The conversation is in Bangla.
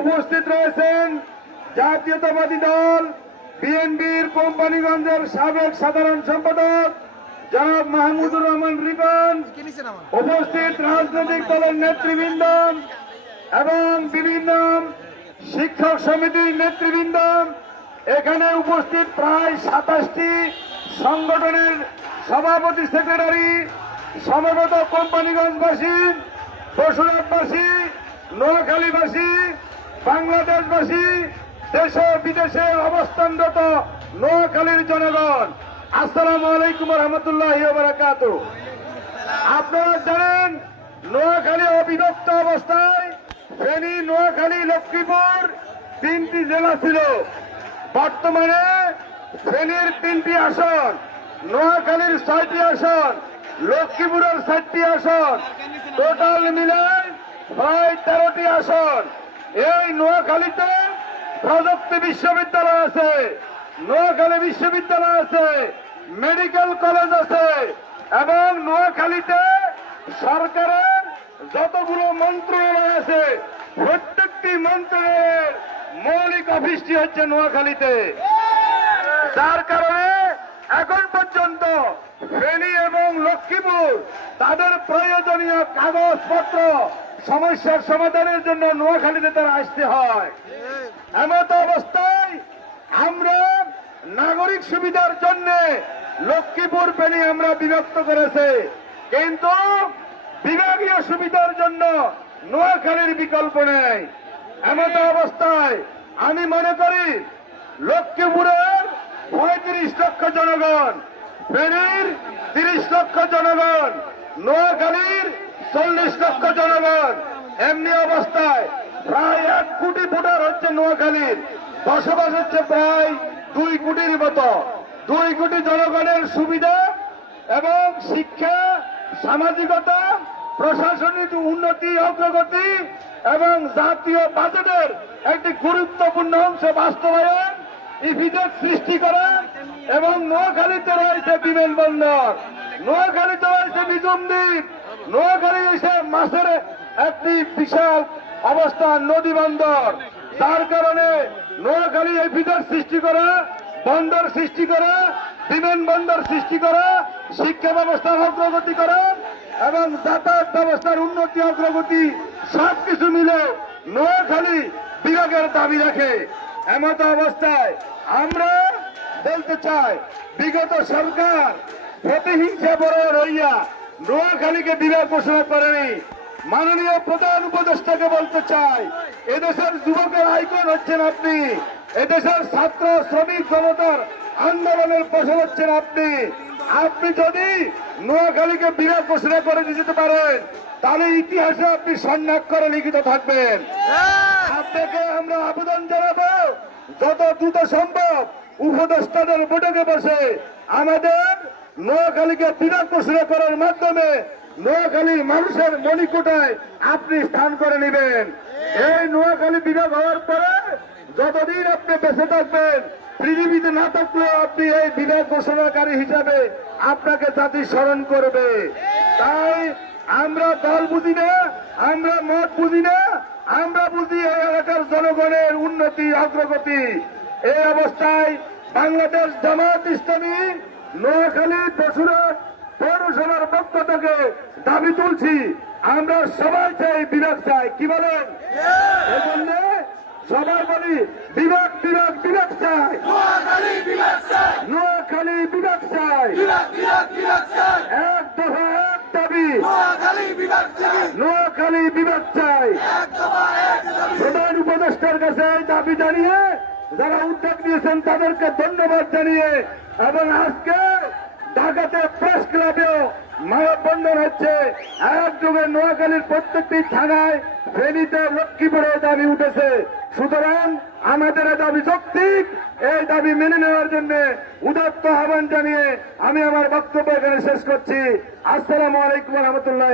উপস্থিত রয়েছেন জাতীয়তাবাদী দল বিএনপির কোম্পানিগঞ্জের সাবেক সাধারণ সম্পাদক জনাব মাহমুদুর রহমান রিপন, উপস্থিত রাজনৈতিক দলের নেতৃবৃন্দ এবং বিভিন্ন শিক্ষক সমিতির নেতৃবৃন্দ, এখানে উপস্থিত প্রায় 27টি সংগঠনের সভাপতি সেক্রেটারি, সমবেত কোম্পানিগঞ্জবাসী, বসুরহাটবাসী, নোয়াখালীবাসী, বাংলাদেশবাসী, দেশে বিদেশে অবস্থানরত নোয়াখালীর জনগণ, আসসালামু আলাইকুম রহমতুল্লাহি ওয়া বারাকাতুহু। আপনারা জানেন নোয়াখালী অবিভক্ত অবস্থায় ফেনী, নোয়াখালী, লক্ষ্মীপুর 3টি জেলা ছিল। বর্তমানে ফেনীর 3টি আসন, নোয়াখালীর 6টি আসন, লক্ষ্মীপুরের 7টি আসন, টোটাল মিলে প্রায় 13টি আসন। এই নোয়াখালীতে প্রযুক্তি বিশ্ববিদ্যালয় আছে, নোয়াখালী বিশ্ববিদ্যালয় আছে, মেডিকেল কলেজ আছে এবং নোয়াখালীতে সরকারের যতগুলো মন্ত্রণালয় আছে প্রত্যেকটি মন্ত্রণালয়ের মৌলিক অফিসটি হচ্ছে নোয়াখালীতে। যার কারণে এখন পর্যন্ত ফেনী এবং লক্ষ্মীপুর তাদের প্রয়োজনীয় কাগজপত্র সমস্যার সমাধানের জন্য নোয়াখালীতে তারা আসতে হয়। এমত অবস্থায় আমরা নাগরিক সুবিধার জন্য লক্ষ্মীপুর ফেনী আমরা বিভক্ত করেছে, কিন্তু বিভাগীয় সুবিধার জন্য নোয়াখালীর বিকল্প নেই। এমত অবস্থায় আমি মনে করি লক্ষ্মীপুরের 35 লক্ষ জনগণ, ফেনীর 30 লক্ষ জনগণ, নোয়াখালীর 40 লক্ষ জনগণ, এমনি অবস্থায় প্রায় 1 কোটি ভোটার হচ্ছে নোয়াখালীর, বসবাস হচ্ছে প্রায় 2 কোটির মতো। 2 কোটি জনগণের সুবিধা এবং শিক্ষা, সামাজিকতা, প্রশাসনিক উন্নতি, অগ্রগতি এবং জাতীয় বাজেটের একটি গুরুত্বপূর্ণ অংশ বাস্তবায়ন, ইপিজেড সৃষ্টি করা এবং নোয়াখালীতে রয়েছে বিমানবন্দর, নোয়াখালীতে রয়েছে নিজুম দ্বীপ, নোয়াখালী রয়েছে মাছের একটি বিশাল অবস্থান, নদী বন্দর। যার কারণে নোয়াখালী ইপিজেড সৃষ্টি করা, বন্দর সৃষ্টি করা, বিমানবন্দর সৃষ্টি করা, শিক্ষা ব্যবস্থার অগ্রগতি করা এবং যাতায়াত ব্যবস্থার উন্নতি অগ্রগতি সবকিছু মিলে নোয়াখালী বিভাগের দাবি রাখে। এমত অবস্থায় আমরা বলতে চাই, বিগত সরকার প্রতিহিংসা বড় রইয়া নোয়াখালীকে বিভাগ ঘোষণা করেনি। মাননীয় প্রধান উপদেষ্টাকে বলতে চাই, এদেশের যুবকের আইকন হচ্ছেন আপনি, এদেশের ছাত্র শ্রমিক জনতার আন্দোলনের ফসল হচ্ছেন আপনি। আপনি যদি নোয়াখালীকে বিভাগ ঘোষণা করে দিতে পারেন তাহলে ইতিহাসে আপনি স্বর্ণাক্ষরে লিখিত থাকবেন। আপনাকে আমরা আবেদন জানাবো, যত দ্রুত সম্ভব উপদেষ্টাদের বৈঠকে বসে আমাদের নোয়াখালীকে বিভাগ ঘোষণা করার মাধ্যমে নোয়াখালী মানুষের মণিকূটায় আপনি স্থান করে নেবেন। এই নোয়াখালী বিভাগ হওয়ার পরে যতদিন আপনি বেঁচে থাকবেন, পৃথিবীতে না থাকলেও আপনি এই বিভাগ ঘোষণাকারী হিসাবে আপনাকে জাতি স্মরণ করবে। তাই আমরা দল বুঝি না, আমরা মত বুঝি না, আমরা বুঝি এই এলাকার জনগণের উন্নতি, অগ্রগতি। এই অবস্থায় বাংলাদেশ জামায়াত ইসলামী নোয়াখালী বসুরহাট পৌরসভার পক্ষ থেকে দাবি তুলছি, আমরা সবাই চাই বিভাগ চাই। কি বলেন? এজন্য সবাই বলি বিভাগ বিভাগ বিভাগ চাই, নোয়াখালী বিভাগ চাই, নোয়াখালী বিভাগ চাই, এক দফা এক দাবি, নোয়াখালী বিভাগ চাই, নোয়াখালী বিভাগ চাই। প্রধান উপদেষ্টার কাছে এই দাবি জানিয়ে যারা উদ্যোগ নিয়েছেন তাদেরকে ধন্যবাদ জানিয়ে এবং আজকে ঢাকাতে প্রেস ক্লাবেও মানববন্ধন হচ্ছে। একযোগে নোয়াখালীর প্রত্যেকটি থানায়, ফেনীতে, লক্ষ্মীপুরে দাবি উঠেছে। সুতরাং আমাদের দাবি যৌক্তিক, এই দাবি মেনে নেওয়ার জন্য উদাত্ত আহ্বান জানিয়ে আমি আমার বক্তব্য এখানে শেষ করছি। আসসালামু আলাইকুম রহমতুল্লাহ।